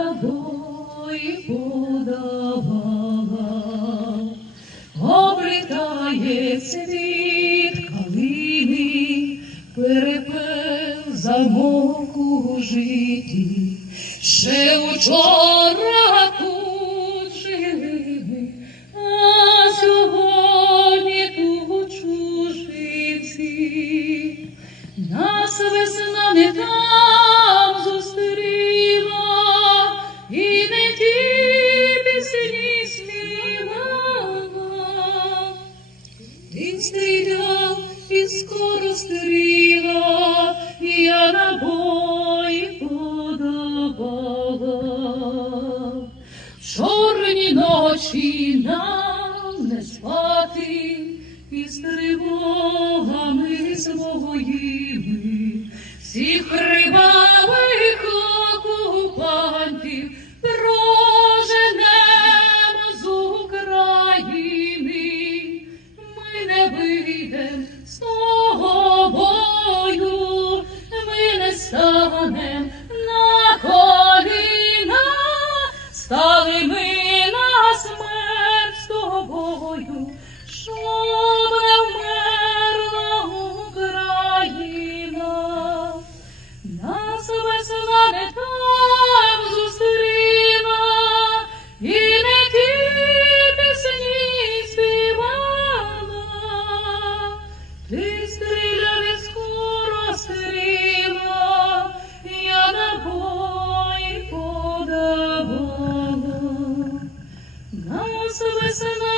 набої подавала, облітає цвіт калини, перепел замок у житті. Ще учора тут жили ми, а сьогодні тут чужинці. Нас весна не там зустріла, і не ті пісні співала. Він стріляв і скоро стріла, я набої подавала. Чорні ночі нам не спати, і з тривогами своїми всіх кривавих окупантів проженемо з України. Ми не вийдем з того бою, ми не станем на коліна, стали ми на смерть з тобою, щоб не вмерла Україна. Нас весна не там зустріла, і не ті пісні співала. Ти стріляв і скоро стріла, я набої подавала. Нас весна